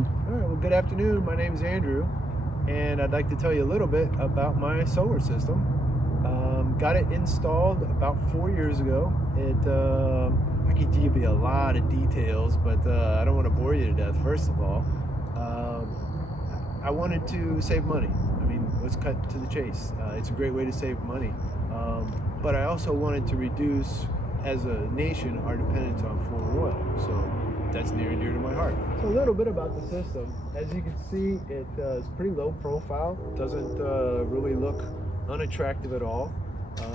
All right, well, good afternoon. My name is Andrew, and I'd like to tell you a little bit about my solar system. Got it installed about 4 years ago. I could give you a lot of details, but I don't want to bore you to death. First of all, I wanted to save money. I mean, let's cut to the chase. It's a great way to save money. But I also wanted to reduce, as a nation, our dependence on foreign oil. So that's near and dear to my heart. So a little bit about the system. As you can see, it is pretty low profile. Doesn't really look unattractive at all.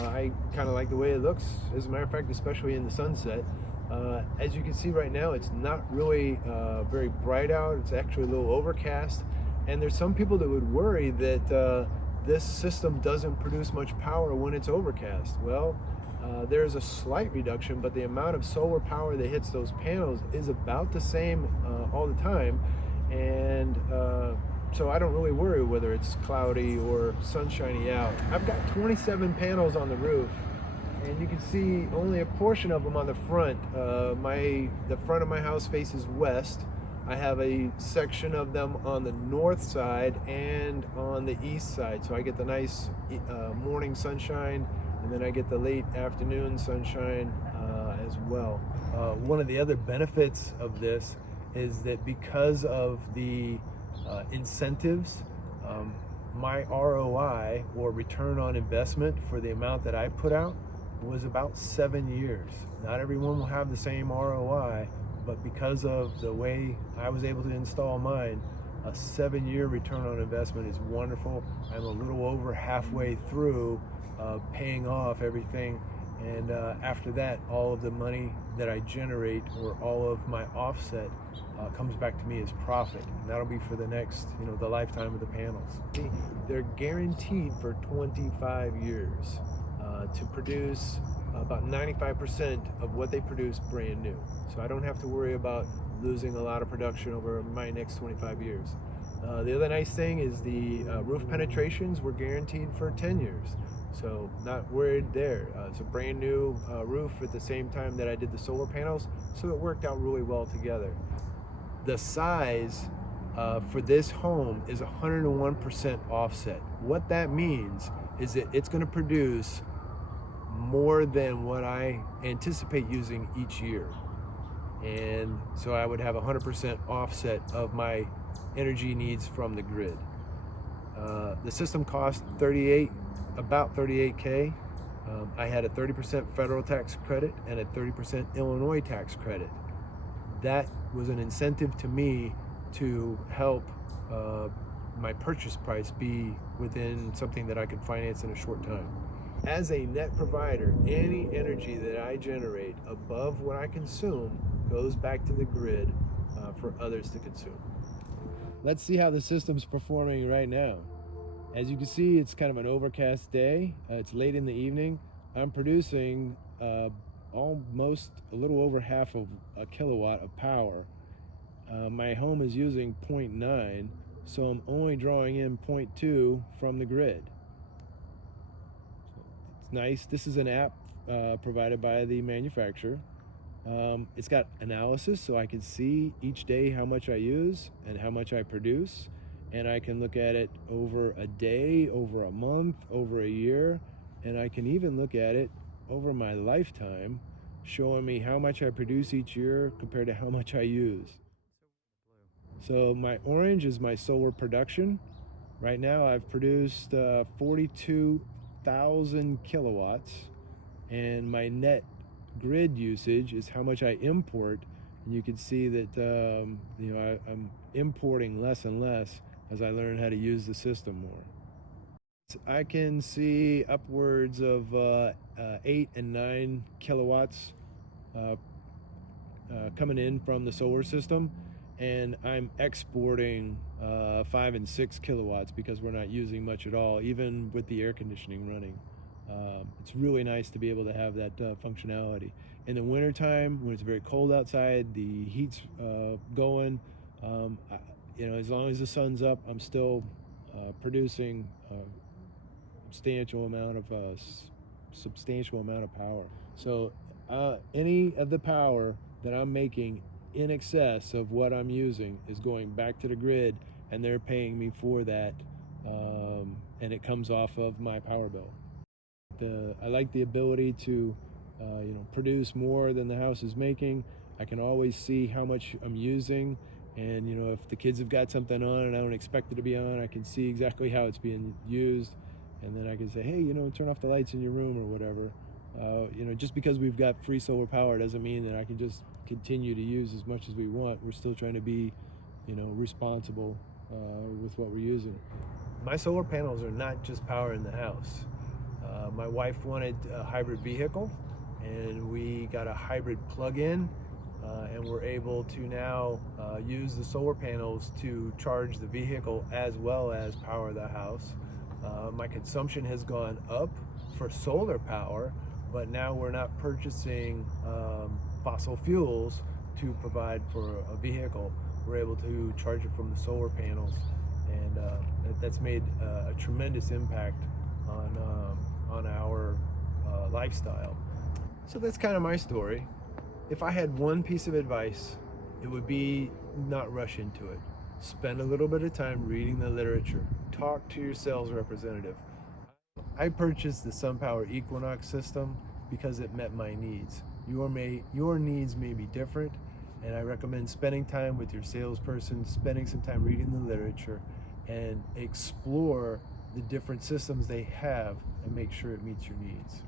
I kind of like the way it looks. As a matter of fact, especially in the sunset. As you can see right now, it's not really very bright out. It's actually a little overcast. And there's some people that would worry that this system doesn't produce much power when it's overcast. Well, there's a slight reduction, but the amount of solar power that hits those panels is about the same all the time. And so I don't really worry whether it's cloudy or sunshiny out. I've got 27 panels on the roof, and you can see only a portion of them on the front. The front of my house faces west. I have a section of them on the north side and on the east side, so I get the nice morning sunshine, and then I get the late afternoon sunshine as well. One of the other benefits of this is that because of the incentives, my ROI, or return on investment, for the amount that I put out was about 7 years. Not everyone will have the same ROI, but because of the way I was able to install mine, a 7-year return on investment is wonderful. I'm a little over halfway through paying off everything, and after that, all of the money that I generate, or all of my offset, comes back to me as profit. And that'll be for the next, the lifetime of the panels. They're guaranteed for 25 years to produce about 95% of what they produce brand new. So I don't have to worry about losing a lot of production over my next 25 years. The other nice thing is the roof penetrations were guaranteed for 10 years. So not worried there. It's a brand new roof at the same time that I did the solar panels, so it worked out really well together. The size for this home is 101% offset. What that means is that it's going to produce more than what I anticipate using each year. And so I would have 100% offset of my energy needs from the grid. The system cost about 38K. I had a 30% federal tax credit and a 30% Illinois tax credit. That was an incentive to me to help my purchase price be within something that I could finance in a short time. As a net provider, any energy that I generate above what I consume goes back to the grid for others to consume. Let's see how the system's performing right now. As you can see, it's kind of an overcast day. It's late in the evening. I'm producing almost a little over half of a kilowatt of power. My home is using 0.9, so I'm only drawing in 0.2 from the grid. It's nice. This is an app provided by the manufacturer. It's got analysis, so I can see each day how much I use and how much I produce, and I can look at it over a day, over a month, over a year, and I can even look at it over my lifetime, showing me how much I produce each year compared to how much I use. So my orange is my solar production. Right now I've produced 42,000 kilowatts, and my net grid usage is how much I import. And you can see that I'm importing less and less as I learn how to use the system more. I can see upwards of 8 and 9 kilowatts coming in from the solar system, and I'm exporting 5 and 6 kilowatts because we're not using much at all, even with the air conditioning running. It's really nice to be able to have that functionality. In the wintertime, when it's very cold outside, the heat's going, as long as the sun's up, I'm still producing a substantial amount of power. So any of the power that I'm making in excess of what I'm using is going back to the grid, and they're paying me for that, and it comes off of my power bill. I like the ability to produce more than the house is making. I can always see how much I'm using, and if the kids have got something on and I don't expect it to be on, I can see exactly how it's being used, and then I can say, hey, turn off the lights in your room or whatever. Just because we've got free solar power doesn't mean that I can just continue to use as much as we want. We're still trying to be responsible with what we're using. My solar panels are not just powering the house. My wife wanted a hybrid vehicle, and we got a hybrid plug-in, and we're able to now use the solar panels to charge the vehicle as well as power the house. My consumption has gone up for solar power, but now we're not purchasing fossil fuels to provide for a vehicle. We're able to charge it from the solar panels, and that's made a tremendous impact on our lifestyle. So that's kind of my story. If I had one piece of advice, it would be not rush into it. Spend a little bit of time reading the literature. Talk to your sales representative. I purchased the SunPower Equinox system because it met my needs. Your needs may be different, and I recommend spending time with your salesperson, spending some time reading the literature, and explore the different systems they have and make sure it meets your needs.